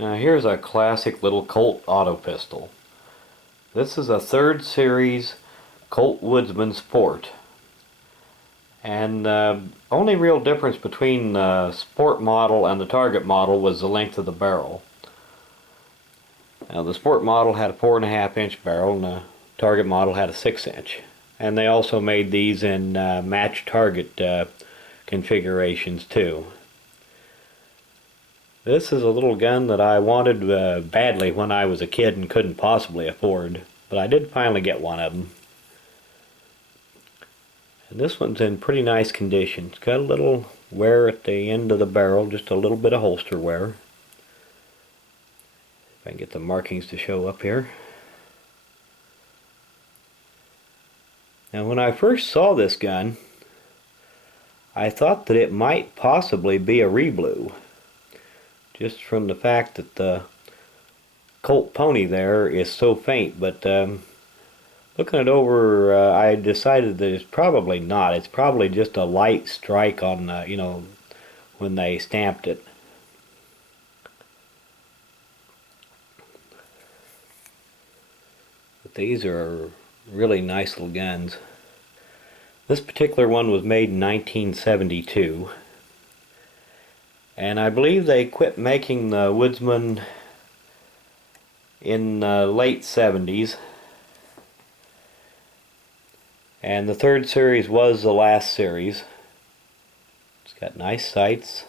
Here's a classic little Colt auto pistol. This is a 3rd series Colt Woodsman Sport. And the only real difference between the Sport model and the Target model was the length of the barrel. Now the Sport model had a 4.5-inch barrel and the Target model had a 6-inch. And they also made these in match target configurations too. This is a little gun that I wanted badly when I was a kid and couldn't possibly afford, but I did finally get one of them. And this one's in pretty nice condition. It's got a little wear at the end of the barrel, just a little bit of holster wear. If I can get the markings to show up here. Now when I first saw this gun, I thought that it might possibly be a reblue, just from the fact that the Colt pony there is so faint, but looking it over, I decided that it's probably not. It's probably just a light strike on, when they stamped it. But these are really nice little guns. This particular one was made in 1972. And I believe they quit making the Woodsman in the late 70s. And the 3rd series was the last series. It's got nice sights.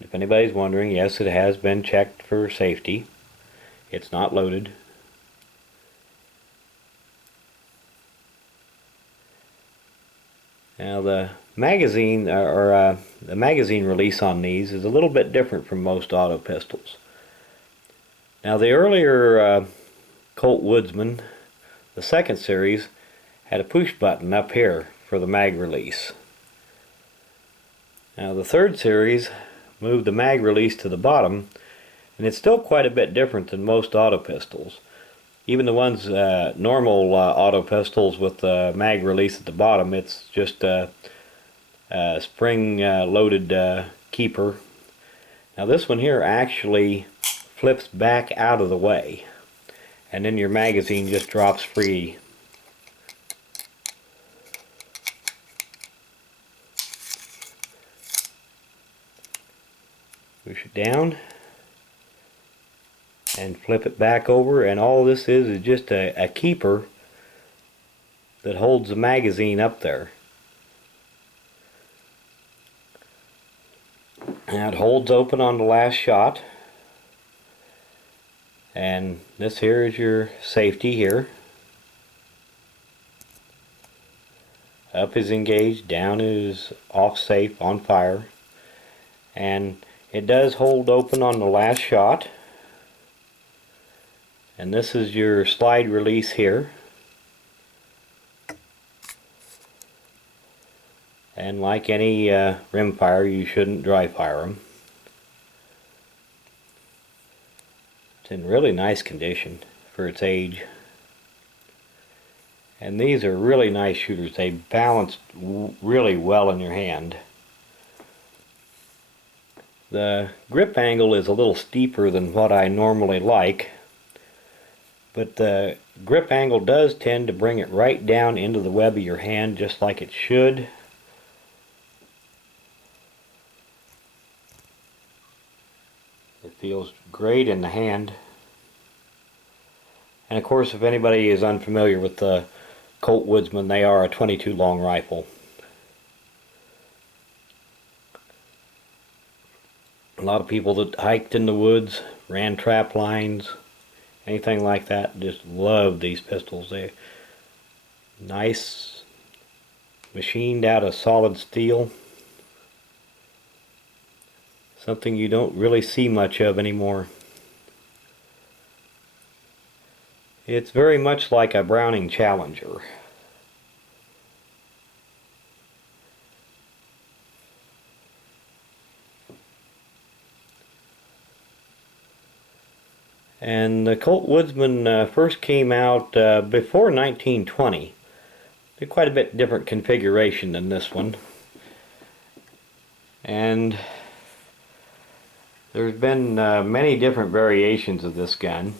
If anybody's wondering, yes, it has been checked for safety. It's not loaded. Now the magazine the magazine release on these is a little bit different from most auto pistols. Now the earlier Colt Woodsman, the 2nd series, had a push button up here for the mag release. Now the 3rd series moved the mag release to the bottom, and it's still quite a bit different than most auto pistols. Even the ones, normal auto pistols with the mag release at the bottom, it's just a spring-loaded keeper. Now this one here actually flips back out of the way, and then your magazine just drops free. Push it down and flip it back over, and all this is just a keeper that holds the magazine up there. Now it holds open on the last shot, and this here is your safety here. Up is engaged, down is off safe, on fire, and it does hold open on the last shot. And this is your slide release here. And like any rimfire, you shouldn't dry fire them. It's in really nice condition for its age. And these are really nice shooters. They balance really well in your hand. The grip angle is a little steeper than what I normally like, but the grip angle does tend to bring it right down into the web of your hand, just like it should. It feels great in the hand. And of course, if anybody is unfamiliar with the Colt Woodsman, they are a 22 long rifle. A lot of people that hiked in the woods, ran trap lines, anything like that, just love these pistols. They're nice, machined out of solid steel. Something you don't really see much of anymore. It's very much like a Browning Challenger. And the Colt Woodsman first came out before 1920. They're quite a bit different configuration than this one. And There's been many different variations of this gun.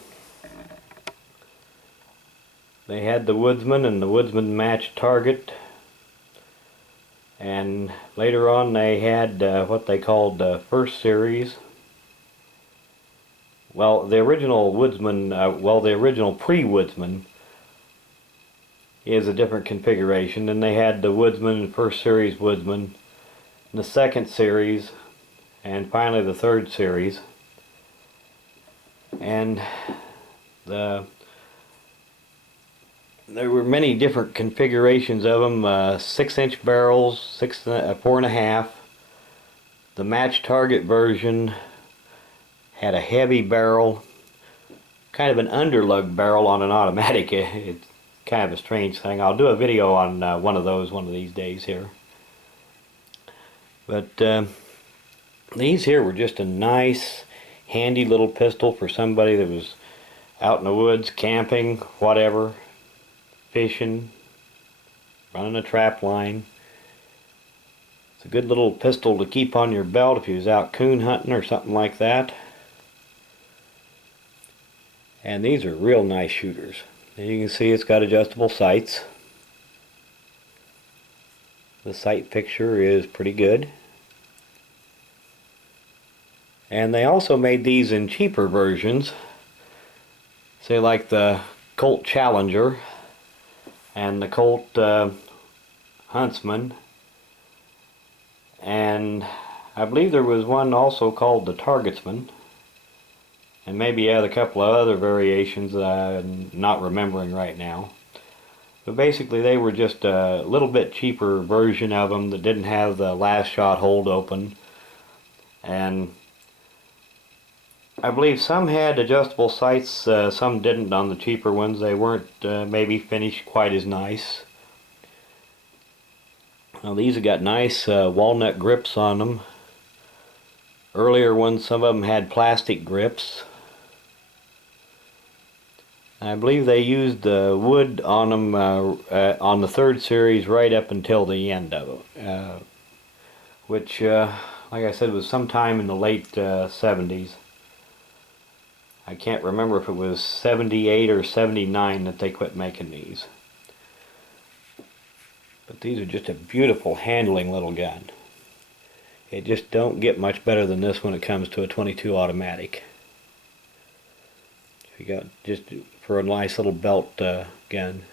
They had the Woodsman and the Woodsman match target, and later on they had what they called first series. Well, the original Woodsman, the original pre-Woodsman is a different configuration. Then they had the Woodsman and first series Woodsman, the second series, and finally the third series. And there were many different configurations of them. 6-inch barrels, 4.5. The match target version had a heavy barrel, kind of an underlug barrel on an automatic. It's kind of a strange thing. I'll do a video on one of those one of these days here. But these here were just a nice, handy little pistol for somebody that was out in the woods, camping, whatever, fishing, running a trap line. It's a good little pistol to keep on your belt if you was out coon hunting or something like that. And these are real nice shooters. And you can see it's got adjustable sights. The sight picture is pretty good. And they also made these in cheaper versions. Say like the Colt Challenger and the Colt Huntsman. And I believe there was one also called the Targetsman. And maybe a couple of other variations that I'm not remembering right now. But basically they were just a little bit cheaper version of them that didn't have the last shot hold open. And I believe some had adjustable sights, some didn't on the cheaper ones. They weren't maybe finished quite as nice. Now these have got nice walnut grips on them. Earlier ones, some of them had plastic grips. I believe they used the wood on them on the third series right up until the end of it, which, like I said, was sometime in the late 70s. I can't remember if it was 78 or 79 that they quit making these. But these are just a beautiful handling little gun. It just don't get much better than this when it comes to a .22 automatic. You got just for a nice little belt gun.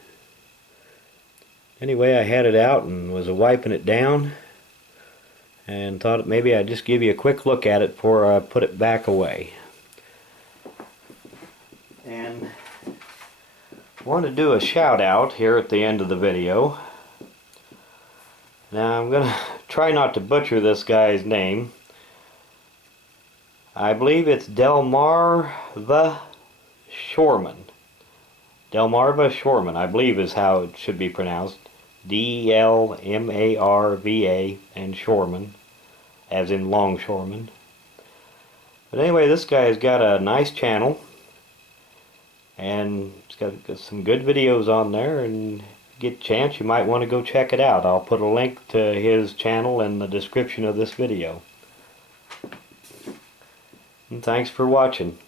Anyway, I had it out and was wiping it down and thought maybe I'd just give you a quick look at it before I put it back away. And I want to do a shout out here at the end of the video. Now I'm going to try not to butcher this guy's name. I believe it's DemarvaShoreman. DemarvaShoreman, I believe is how it should be pronounced. D-E-L-M-A-R-V-A and Shoreman, as in longshoreman. But anyway, this guy's got a nice channel, and it's got some good videos on there, and get a chance you might want to go check it out. I'll put a link to his channel in the description of this video. And thanks for watching.